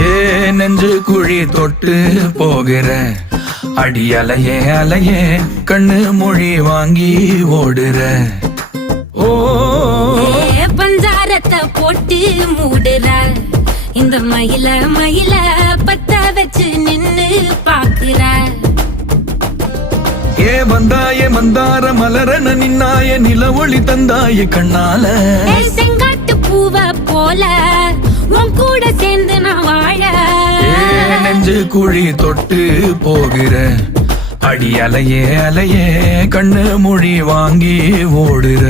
ஏ நெஞ்சு குழி தொட்டு போகிற அடி அலையே அலையே கண்ணு மொழி வாங்கி ஓடுற. ஓ பஞ்சாரத்தை போட்டு மூடுற இந்த மயில மயில பத்த வச்சு நின்னு பாக்குற. ஏ வந்தாய மந்தார மலரன நின்னாய நில ஒளி தந்தாய கண்ணால. செங்காட்டு பூவ போல உன் கூட சேர்ந்து நான் வாழ. நெஞ்சு குழி தொட்டு போகிற அடி அலையே அலையே கண்ணு மொழி வாங்கி ஓடுற.